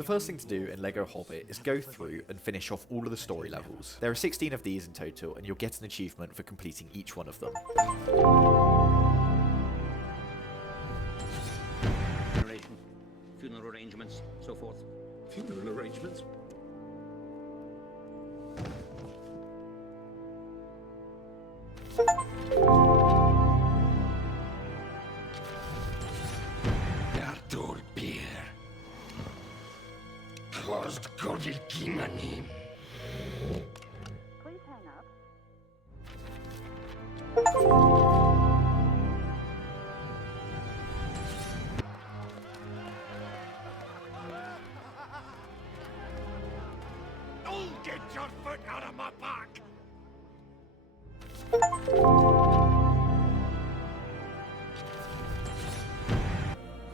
The first thing to do in Lego Hobbit is go through and finish off all of the story levels. There are 16 of these in total, and you'll get an achievement for completing each one of them. Funeral arrangements, so forth. Funeral arrangements? Artur Beer. Closed Godil Kimani. Please hang up. Oh, get your foot out of my back!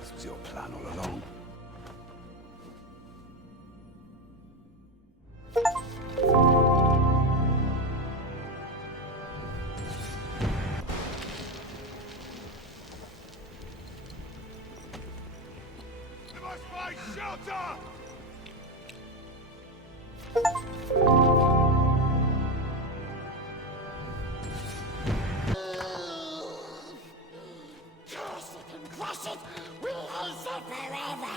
This was your plan all along. We must find shelter! Curse it and crush it! We hate it forever!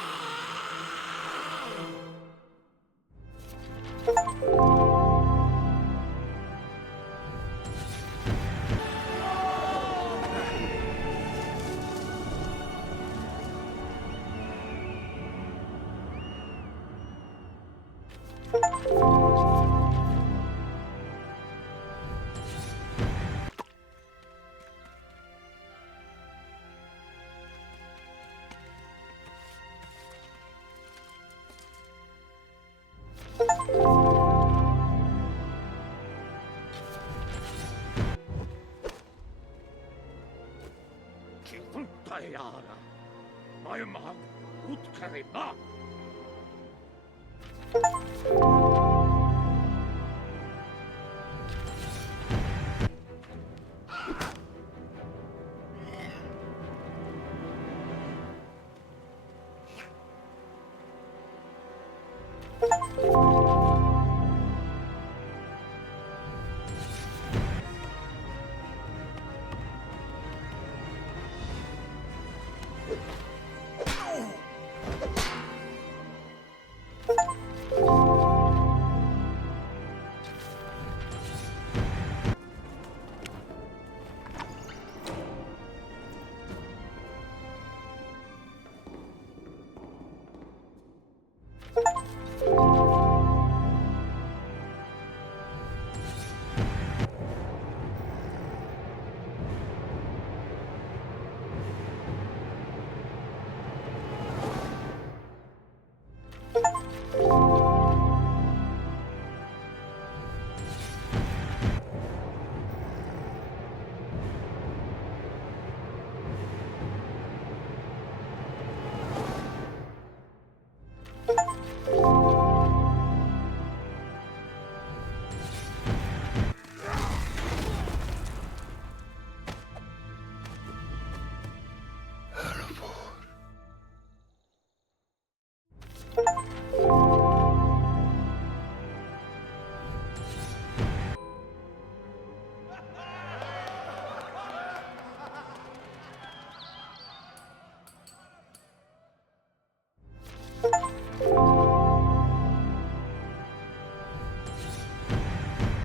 Kiltayara. Maimag Utkarima.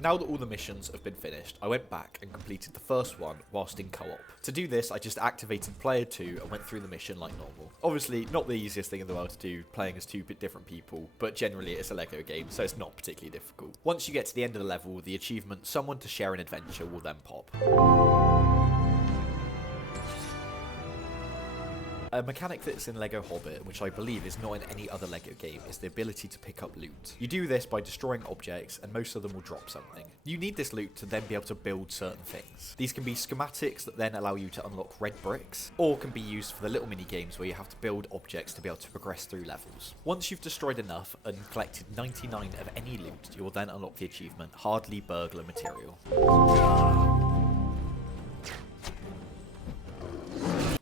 Now that all the missions have been finished, I went back and completed the first one whilst in co-op. To do this, I just activated player 2 and went through the mission like normal. Obviously, not the easiest thing in the world to do, playing as two different people, but generally it's a Lego game, so it's not particularly difficult. Once you get to the end of the level, the achievement Someone to Share an Adventure will then pop. A mechanic that's in Lego Hobbit, which I believe is not in any other Lego game, is the ability to pick up loot. You do this by destroying objects, and most of them will drop something. You need this loot to then be able to build certain things. These can be schematics that then allow you to unlock red bricks, or can be used for the little mini games where you have to build objects to be able to progress through levels. Once you've destroyed enough and collected 99 of any loot, you will then unlock the achievement Hardly Burglar Material.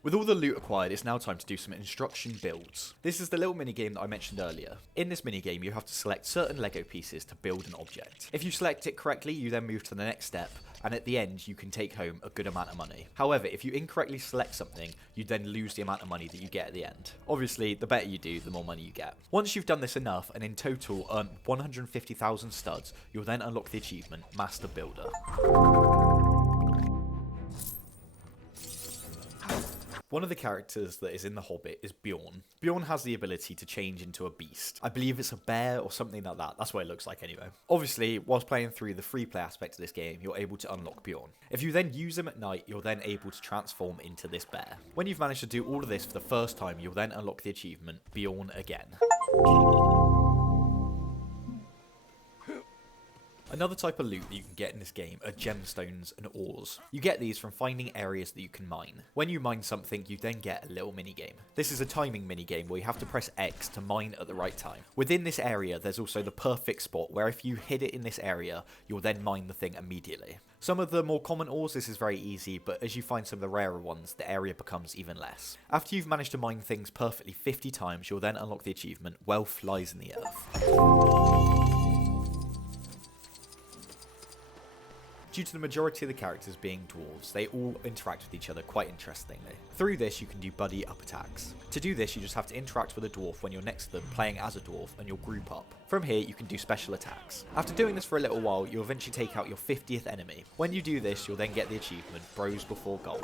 With all the loot acquired, it's now time to do some instruction builds. This is the little minigame that I mentioned earlier. In this minigame, you have to select certain Lego pieces to build an object. If you select it correctly, you then move to the next step, and at the end, you can take home a good amount of money. However, if you incorrectly select something, you then lose the amount of money that you get at the end. Obviously, the better you do, the more money you get. Once you've done this enough, and in total earned 150,000 studs, you'll then unlock the achievement, Master Builder. One of the characters that is in The Hobbit is Bjorn. Bjorn has the ability to change into a beast. I believe it's a bear or something like that. That's what it looks like anyway. Obviously, whilst playing through the free play aspect of this game, you're able to unlock Bjorn. If you then use him at night, you're then able to transform into this bear. When you've managed to do all of this for the first time, you'll then unlock the achievement, Bjorn Again. Another type of loot that you can get in this game are gemstones and ores. You get these from finding areas that you can mine. When you mine something, you then get a little minigame. This is a timing minigame where you have to press X to mine at the right time. Within this area, there's also the perfect spot where if you hit it in this area, you'll then mine the thing immediately. Some of the more common ores, this is very easy, but as you find some of the rarer ones, the area becomes even less. After you've managed to mine things perfectly 50 times, you'll then unlock the achievement, Wealth Lies in the Earth. Due to the majority of the characters being dwarves, they all interact with each other quite interestingly. Through this, you can do buddy up attacks. To do this, you just have to interact with a dwarf when you're next to them playing as a dwarf, and you'll group up. From here, you can do special attacks. After doing this for a little while, you'll eventually take out your 50th enemy. When you do this, you'll then get the achievement, Bros Before Gold.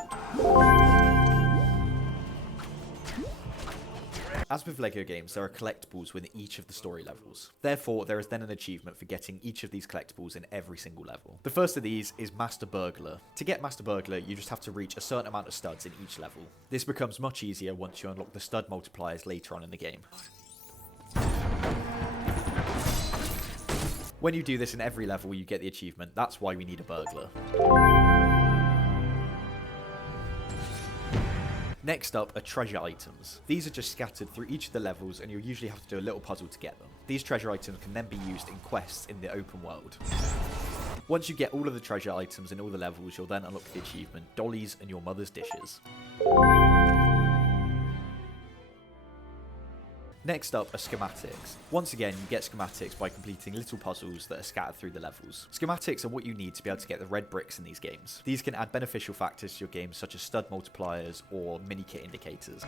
As with LEGO games, there are collectibles within each of the story levels. Therefore, there is then an achievement for getting each of these collectibles in every single level. The first of these is Master Burglar. To get Master Burglar, you just have to reach a certain amount of studs in each level. This becomes much easier once you unlock the stud multipliers later on in the game. When you do this in every level, you get the achievement, That's Why We Need a Burglar. Next up are treasure items. These are just scattered through each of the levels, and you'll usually have to do a little puzzle to get them. These treasure items can then be used in quests in the open world. Once you get all of the treasure items in all the levels, you'll then unlock the achievement, Dollies and Your Mother's Dishes. Next up are schematics. Once again, you get schematics by completing little puzzles that are scattered through the levels. Schematics are what you need to be able to get the red bricks in these games. These can add beneficial factors to your game, such as stud multipliers or mini-kit indicators.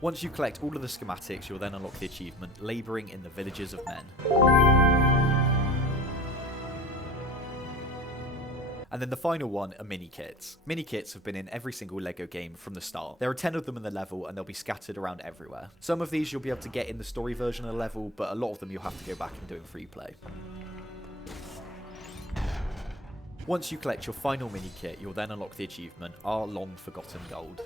Once you collect all of the schematics, you'll then unlock the achievement, Labouring in the Villages of Men. And then the final one are mini-kits. Mini-kits have been in every single LEGO game from the start. There are 10 of them in the level, and they'll be scattered around everywhere. Some of these you'll be able to get in the story version of the level, but a lot of them you'll have to go back and do in free play. Once you collect your final mini-kit, you'll then unlock the achievement, Our Long Forgotten Gold.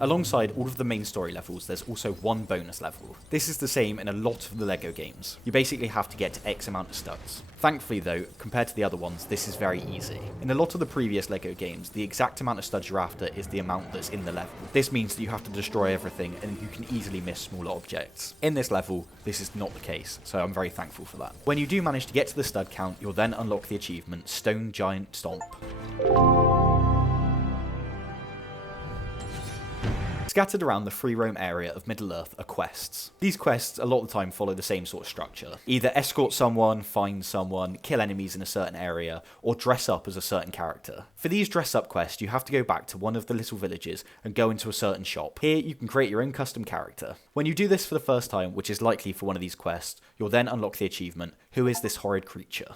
Alongside all of the main story levels, there's also one bonus level. This is the same in a lot of the LEGO games. You basically have to get to X amount of studs. Thankfully though, compared to the other ones, this is very easy. In a lot of the previous LEGO games, the exact amount of studs you're after is the amount that's in the level. This means that you have to destroy everything and you can easily miss smaller objects. In this level, this is not the case, so I'm very thankful for that. When you do manage to get to the stud count, you'll then unlock the achievement, Stone Giant Stomp. Scattered around the free roam area of Middle-earth are quests. These quests a lot of the time follow the same sort of structure. Either escort someone, find someone, kill enemies in a certain area, or dress up as a certain character. For these dress up quests, you have to go back to one of the little villages and go into a certain shop. Here you can create your own custom character. When you do this for the first time, which is likely for one of these quests, you'll then unlock the achievement, Who is this horrid creature?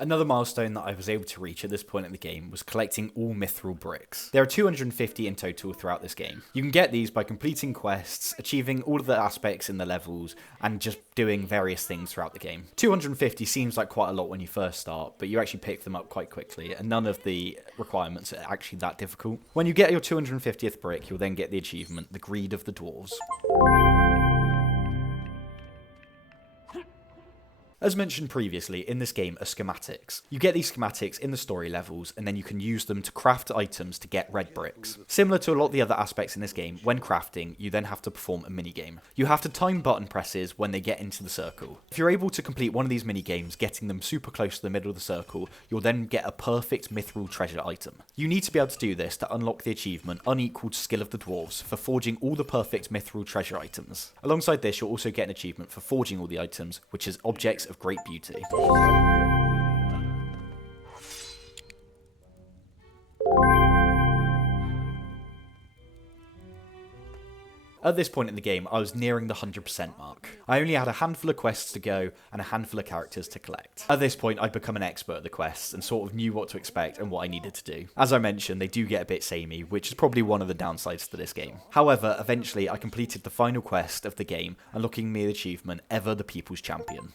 Another milestone that I was able to reach at this point in the game was collecting all mithril bricks. There are 250 in total throughout this game. You can get these by completing quests, achieving all of the aspects in the levels, and just doing various things throughout the game. 250 seems like quite a lot when you first start, but you actually pick them up quite quickly, and none of the requirements are actually that difficult. When you get your 250th brick, you'll then get the achievement, The Greed of the Dwarves. As mentioned previously, in this game are schematics. You get these schematics in the story levels, and then you can use them to craft items to get red bricks. Similar to a lot of the other aspects in this game, when crafting, you then have to perform a minigame. You have to time button presses when they get into the circle. If you're able to complete one of these minigames, getting them super close to the middle of the circle, you'll then get a perfect mithril treasure item. You need to be able to do this to unlock the achievement Unequaled Skill of the Dwarves for forging all the perfect mithril treasure items. Alongside this, you'll also get an achievement for forging all the items, which is Objects of Great Beauty. At this point in the game, I was nearing the 100% mark. I only had a handful of quests to go and a handful of characters to collect. At this point, I'd become an expert at the quests and sort of knew what to expect and what I needed to do. As I mentioned, they do get a bit samey, which is probably one of the downsides to this game. However, eventually I completed the final quest of the game, unlocking me the achievement Ever the People's Champion.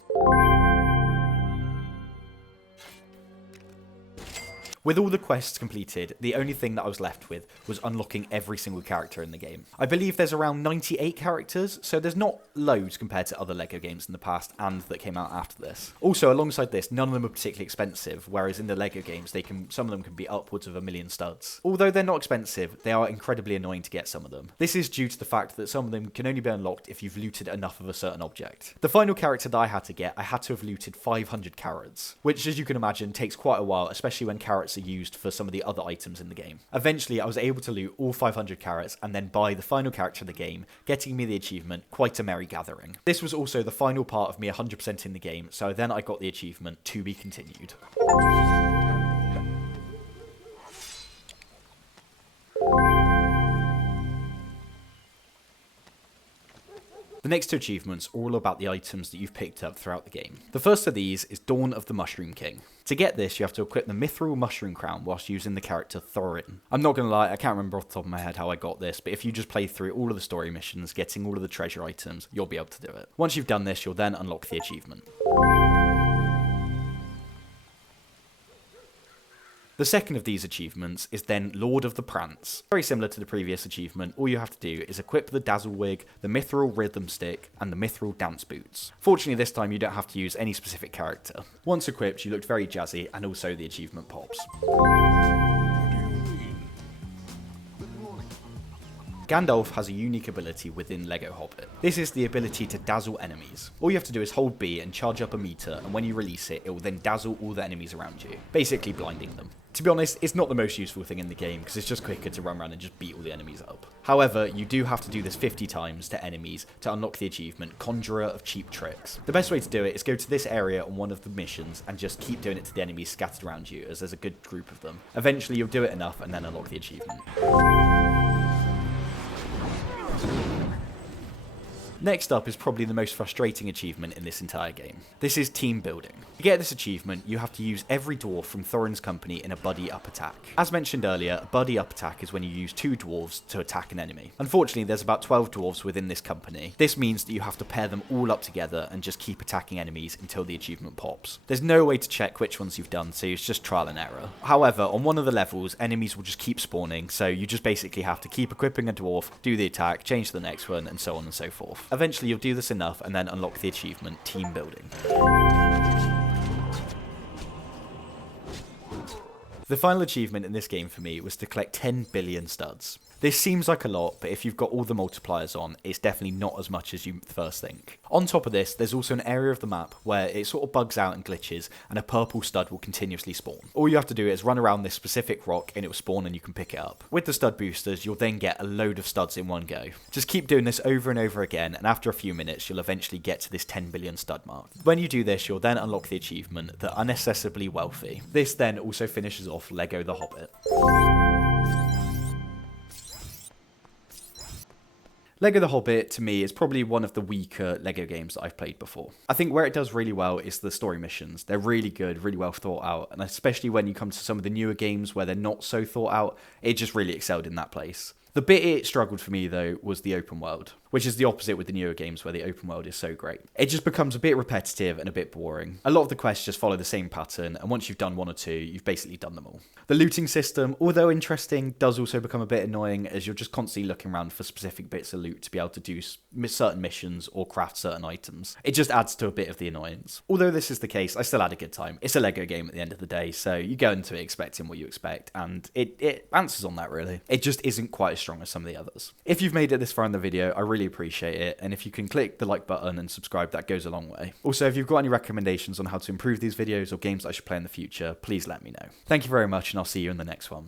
With all the quests completed, the only thing that I was left with was unlocking every single character in the game. I believe there's around 98 characters, so there's not loads compared to other LEGO games in the past and that came out after this. Also, alongside this, none of them are particularly expensive, whereas in the LEGO games, some of them can be upwards of 1 million studs. Although they're not expensive, they are incredibly annoying to get some of them. This is due to the fact that some of them can only be unlocked if you've looted enough of a certain object. The final character that I had to get, I had to have looted 500 carrots, which, as you can imagine, takes quite a while, especially when carrots are used for some of the other items in the game. Eventually, I was able to loot all 500 carrots and then buy the final character of the game, getting me the achievement Quite a Merry Gathering. This was also the final part of me 100% in the game, so then I got the achievement To Be Continued. The next two achievements are all about the items that you've picked up throughout the game. The first of these is Dawn of the Mushroom King. To get this, you have to equip the Mithril Mushroom Crown whilst using the character Thorin. I'm not going to lie, I can't remember off the top of my head how I got this, but if you just play through all of the story missions, getting all of the treasure items, you'll be able to do it. Once you've done this, you'll then unlock the achievement. The second of these achievements is then Lord of the Prance. Very similar to the previous achievement, all you have to do is equip the Dazzle Wig, the Mithril Rhythm Stick, and the Mithril Dance Boots. Fortunately, this time you don't have to use any specific character. Once equipped, you looked very jazzy, and also the achievement pops. Gandalf has a unique ability within Lego Hobbit. This is the ability to dazzle enemies. All you have to do is hold B and charge up a meter, and when you release it, it will then dazzle all the enemies around you, basically blinding them. To be honest, it's not the most useful thing in the game because it's just quicker to run around and just beat all the enemies up. However, you do have to do this 50 times to enemies to unlock the achievement Conjurer of Cheap Tricks. The best way to do it is go to this area on one of the missions and just keep doing it to the enemies scattered around you, as there's a good group of them. Eventually you'll do it enough and then unlock the achievement. Next up is probably the most frustrating achievement in this entire game. This is team building. To get this achievement, you have to use every dwarf from Thorin's company in a buddy up attack. As mentioned earlier, a buddy up attack is when you use 2 dwarves to attack an enemy. Unfortunately, there's about 12 dwarves within this company. This means that you have to pair them all up together and just keep attacking enemies until the achievement pops. There's no way to check which ones you've done, so it's just trial and error. However, on one of the levels, enemies will just keep spawning, so you just basically have to keep equipping a dwarf, do the attack, change to the next one, and so on and so forth. Eventually you'll do this enough and then unlock the achievement Team Building. The final achievement in this game for me was to collect 10 billion studs. This seems like a lot, but if you've got all the multipliers on, it's definitely not as much as you first think. On top of this, there's also an area of the map where it sort of bugs out and glitches, and a purple stud will continuously spawn. All you have to do is run around this specific rock and it will spawn and you can pick it up. With the stud boosters, you'll then get a load of studs in one go. Just keep doing this over and over again, and after a few minutes, you'll eventually get to this 10 billion stud mark. When you do this, you'll then unlock the achievement, The Unaccessibly Wealthy. This then also finishes off Lego The Hobbit. Lego The Hobbit, to me, is probably one of the weaker Lego games that I've played before. I think where it does really well is the story missions. They're really good, really well thought out, and especially when you come to some of the newer games where they're not so thought out, it just really excelled in that place. The bit it struggled for me though was the open world, which is the opposite with the newer games where the open world is so great. It just becomes a bit repetitive and a bit boring. A lot of the quests just follow the same pattern, and once you've done one or two, you've basically done them all. The looting system, although interesting, does also become a bit annoying as you're just constantly looking around for specific bits of loot to be able to do certain missions or craft certain items. It just adds to a bit of the annoyance. Although this is the case, I still had a good time. It's a Lego game at the end of the day, so you go into it expecting what you expect, and it answers on that really. It just isn't quite as strong as some of the others. If you've made it this far in the video, I really appreciate it, and if you can click the like button and subscribe, that goes a long way. Also, if you've got any recommendations on how to improve these videos or games that I should play in the future, please let me know. Thank you very much, and I'll see you in the next one.